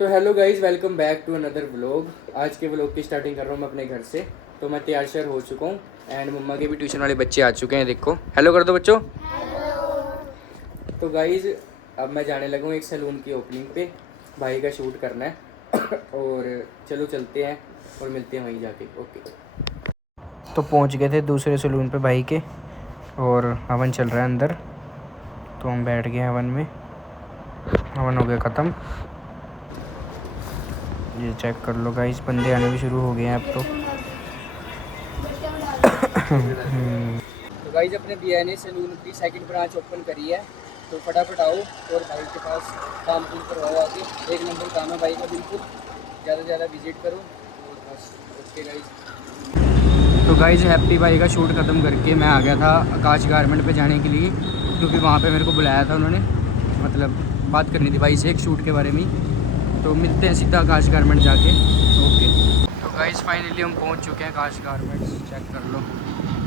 तो hello guys, welcome back to another vlog. आज के व्लॉग की स्टार्टिंग कर रहा हूँ मैं अपने घर से। तो मैं तैयार श्यार हो चुका हूँ एंड मम्मा के भी ट्यूशन वाले बच्चे आ चुके हैं। देखो हेलो कर दो बच्चों। तो गाइज़ अब मैं जाने लगा हूँ एक सैलून की ओपनिंग पे, भाई का शूट करना है और चलो चलते हैं और मिलते हैं वहीं जाके। ओके। तो पहुँच गए थे दूसरे सैलून पे भाई के और हवन चल रहा है अंदर। तो हम बैठ गए हवन में, हवन हो गया ख़त्म। ये चेक कर लो गाइस, बंदे आने भी शुरू हो गए हैं अब तो। तो गाइस अपने भैया ने सैलून की सेकंड ब्रांच ओपन करी है, तो फटाफट आओ और भाई के पास काम कुम करवाओ आके। एक नंबर काम है भाई का, बिल्कुल ज़्यादा से ज़्यादा विजिट करो और बस। Okay guys. तो गाइस हैप्पी भाई का शूट ख़त्म करके मैं आ गया था आकाश गारमेंट पे जाने के लिए, क्योंकि वहाँ पे मेरे को बुलाया था उन्होंने, मतलब बात करनी थी भाई से एक शूट के बारे में। तो मिलते हैं सीधा आकाश गारमेंट जाके। ओके। तो गाइस फाइनली हम पहुंच चुके हैं आकाश गारमेंट्स, चेक कर लो।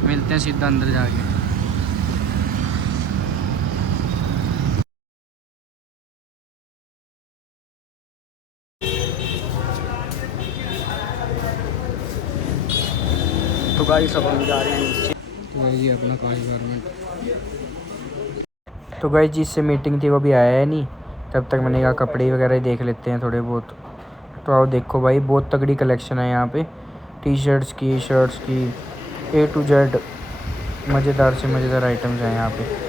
मिलते हैं सीधा अंदर जाके। तो गाइस अब हम जा रहे हैं नीचे। तो गाइस ये अपना आकाश गारमेंट। तो गाइस जिससे मीटिंग थी वो भी आया है नहीं, तब तक मैंने कहा कपड़े वगैरह ही देख लेते हैं थोड़े बहुत। तो आओ देखो भाई, बहुत तगड़ी कलेक्शन है यहाँ पे, टी शर्ट्स की, शर्ट्स की, A to Z मज़ेदार से मज़ेदार आइटम्स हैं यहाँ पे।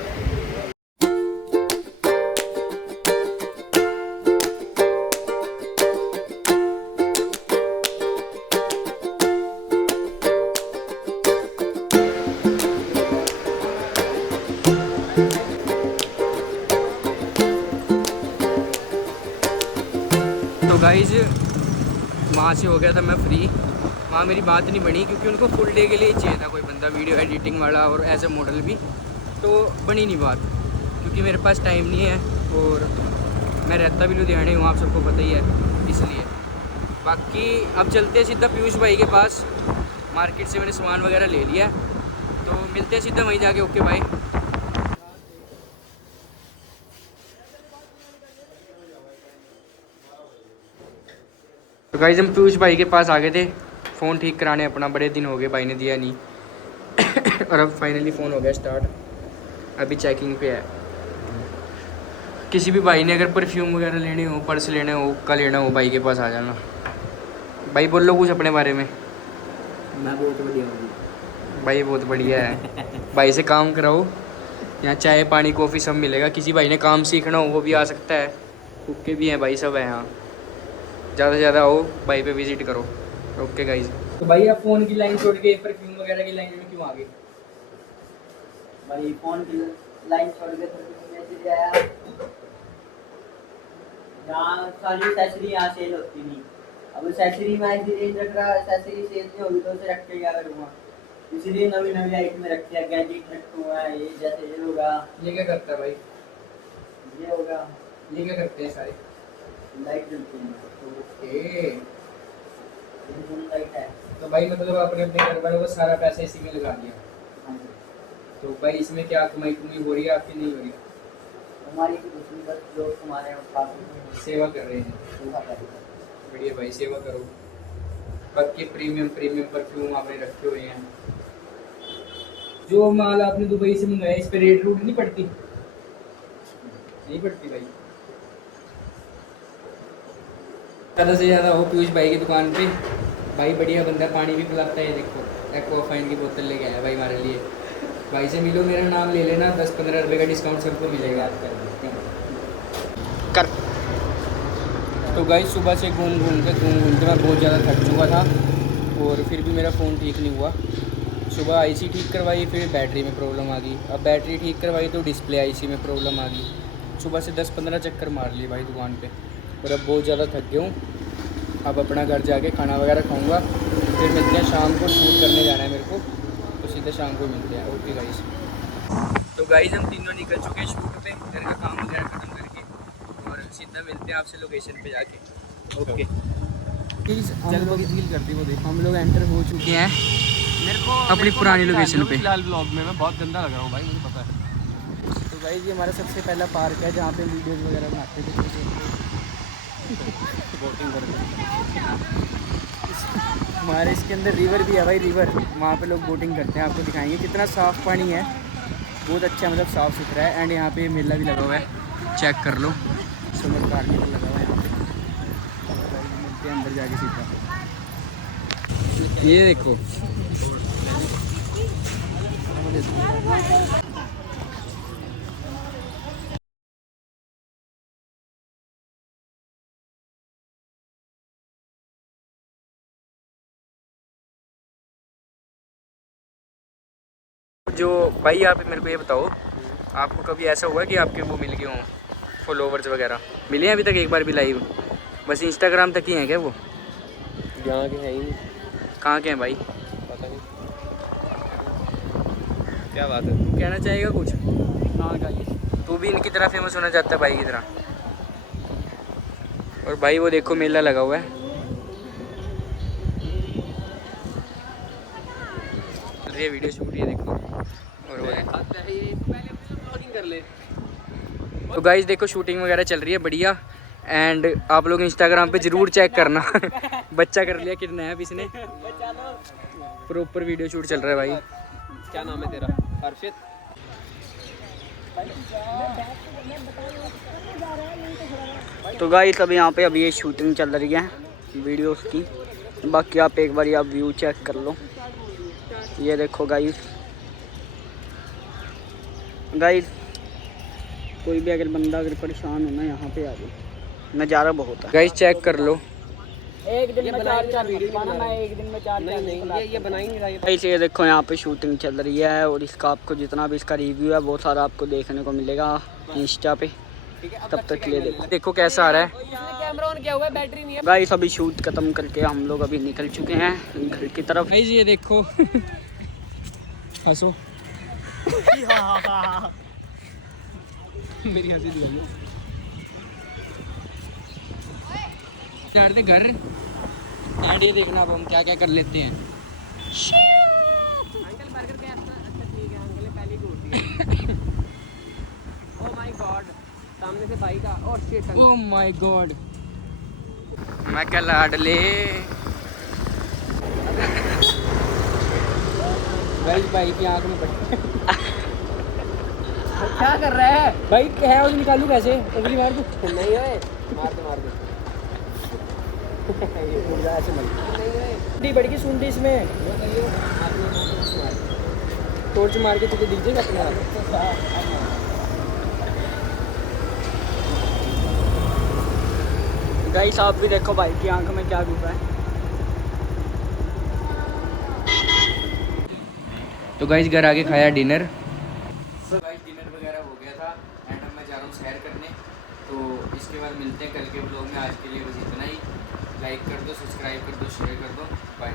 तो गाइज वहाँ से हो गया था मैं फ्री। वहाँ मेरी बात नहीं बनी क्योंकि उनको फुल डे के लिए चाहिए था कोई बंदा, वीडियो एडिटिंग वाला और एज ए मॉडल भी। तो बनी नहीं बात क्योंकि मेरे पास टाइम नहीं है और मैं रहता भी लुधियाने हूँ, आप सबको पता ही है, इसलिए। बाकी अब चलते हैं सीधा पीयूष भाई के पास। मार्केट से मैंने सामान वगैरह ले लिया, तो मिलते हैं सीधा वहीं जाके। ओके भाई। तो गाइस हम पीयूष भाई के पास आ गए थे फ़ोन ठीक कराने अपना, बड़े दिन हो गए भाई ने दिया नहीं और अब फाइनली फ़ोन हो गया स्टार्ट, अभी चेकिंग पे है। किसी भी भाई ने अगर परफ्यूम वगैरह लेने हो, पर्स लेने हो, हुक्का लेना हो, भाई के पास आ जाना। भाई बोल लो कुछ अपने बारे में। मैं बहुत बढ़िया हूँ भाई बहुत बढ़िया है। भाई से काम कराओ, यहाँ चाय पानी कॉफ़ी सब मिलेगा। किसी भाई ने काम सीखना हो वो भी आ सकता है, हुक्के भी हैं भाई, सब है यहाँ। ज़्यादा से ज़्यादा आओ भाई पे विजिट करो। Okay guys. तो भाई आप फ़ोन की लाइन छोड़ के परफ्यूम वगैरह की लाइन में क्यों आ गए? भाई फोन की लाइन छोड़ के तो मैसेज आया, यहाँ सारी एक्सेसरी यहाँ सेल होती नहीं। अब एक्सेसरी में ऐसी रेंज रख रहा, एक्सेसरी सेल नहीं होगी तो उसे रख के क्या करूँगा, इसलिए नवी नवी आइटम रख दिया। गैजेट रखूँगा, ये जैसे ये होगा, ये क्या करता है भाई? ये होगा, ये क्या करते हैं सारे? लाइट जलती है। ओके। ये लाइट है। तो भाई मतलब आपने अपने घर वालों को सारा पैसा इसी में लगा दिया? हाँ जी। तो भाई इसमें क्या कमाई कमाई हो रही है आपकी, नहीं हो रही? हमारी तो दूसरी बस जो तुम्हारे पास सेवा कर रहे हैं। सेवा करेगा। बढ़िया भाई, सेवा करो। बाकी प्रीमियम प्रीमियम परफ्यूम आपने रखे हुए हैं। जो माल आपने दुबई से मंगाया इस पे रेट रूट नहीं पड़ती? नहीं पड़ती भाई। ज़्यादा से ज़्यादा हो पीयूष भाई की दुकान पे, भाई बढ़िया बंदा, पानी भी पिलाता है। देखो एक्वाफाइन की बोतल लेके आया भाई हमारे लिए। भाई से मिलो, मेरा नाम ले लेना, 10-15 रुपये का डिस्काउंट सबको मिलेगा। कर। तो गाइस सुबह से घूम घूम के मैं बहुत ज़्यादा थक चुका था और फिर भी मेरा फ़ोन ठीक नहीं हुआ। सुबह आईसी ठीक करवाई, फिर बैटरी में प्रॉब्लम आ गई। अब बैटरी ठीक करवाई तो डिस्प्ले आईसी में प्रॉब्लम आ गई। सुबह से 10-15 चक्कर मार लिए भाई दुकान पे और अब बहुत ज़्यादा थक गया हूँ। अब अपना घर जाके खाना वगैरह खाऊंगा, फिर मिलते हैं शाम को। शूट करने जाना है मेरे को, तो सीधे शाम को मिलते हैं। Okay guys. तो गाइस हम तीनों निकल चुके हैं शूट पे, घर का काम वगैरह ख़त्म करके, और सीधा मिलते हैं आपसे लोकेशन पे जाके। ओके। हम लोग एंटर हो चुके हैं अपनी पुरानी लोकेशन पे। फिलहाल ब्लॉग में मैं बहुत गंदा लग रहा हूँ भाई, मुझे पता है। तो गाइस ये हमारा सबसे पहला पार्क है जहाँ पे वीडियोज़ वगैरह बनाते थे। बोटिंग करके। हमारे इसके अंदर रिवर भी है भाई, रिवर, वहाँ पे लोग बोटिंग करते हैं। आपको दिखाएंगे कितना साफ़ पानी है, बहुत अच्छा, मतलब साफ़ सुथरा है। एंड यहाँ पे मेला भी लगा हुआ है, चेक कर लो, समर कार्निवल लगा हुआ है यहाँ पे। मिलते हैं अंदर जाके सीधा। ये देखो, जो भाई यहाँ पे मेरे को ये बताओ, आपको कभी ऐसा हुआ कि आपके वो मिल गए हों फॉलोवर्स वगैरह? मिले हैं अभी तक एक बार भी लाइव? बस इंस्टाग्राम तक ही हैं क्या वो? यहाँ के हैं ही नहीं। कहाँ के हैं भाई? पता नहीं क्या बात है। तू कहना चाहेगा कुछ? हाँ गाइस, तू भी इनकी तरह फेमस होना चाहता है भाई की तरह? और भाई वो देखो मेला लगा हुआ है, ये वीडियो शूट, ये देखो। और वो कर ले। तो गाइस देखो शूटिंग वगैरह चल रही है बढ़िया। एंड आप लोग इंस्टाग्राम पे ज़रूर चेक करना। बच्चा कर लिया किडनैप इसने, प्रॉपर वीडियो शूट चल रहा है भाई। क्या नाम है तेरा? हर्षित। तो गाइस अब यहाँ पे अभी ये शूटिंग चल रही है वीडियोस की, बाकी आप एक बार आप व्यू चेक कर लो। ये देखो गाइस, कोई भी अगर बंदा अगर परेशान हो ना, यहाँ पे आ जाए, नज़ारा बहुत है। गाइस चेक कर लो। एक दिन में 4 वीडियो बनाना, मैं एक दिन में 4 नहीं ये बना ही नहीं रहा ये। गाइस ये देखो यहाँ पे शूटिंग चल रही है, और इसका आपको जितना भी इसका रिव्यू है बहुत सारा आपको देखने को मिलेगा इंस्टा पे। तब तक के लिए देखो कैसा आ रहा है। कैमरा ऑन किया हुआ है, बैटरी नहीं है। गाइस अभी शूट खत्म करके हम लोग अभी निकल चुके हैं घर की तरफ। गाइस ये देखो, हंसो। मेरी हंसी दिखाई। चढ़ते घर। एंड ये देखना अब हम क्या क्या कर लेते हैं। अंकल बर्गर क्या? अच्छा ठीक है, अंकल ने पहले ही घोट दिया। ओह माय गॉड, सामने से बाइक आ। Oh shit. Oh my god, मैं क्या लाडले। गाइस भाई की आंख में पड़। क्या कर रहा है भाई क्या है, निकालूं कैसे? अगली बार तो नहीं है, मार दे ये उड़ रहा है ऐसे मत। नहीं बढ़ गई सुन इसमें, टॉर्च मार के तुझे दिख जाएगा अपने आप। गाइस आप भी देखो भाई की आंख में क्या घुसा है। तो गाइस घर आके खाया डिनर। गाइस डिनर वगैरह हो गया था एंड अब मैं जा रहा हूँ सैर करने। तो इसके बाद मिलते हैं कल के ब्लॉग में। आज के लिए बस इतना ही। लाइक कर दो, सब्सक्राइब कर दो, शेयर कर दो। बाय।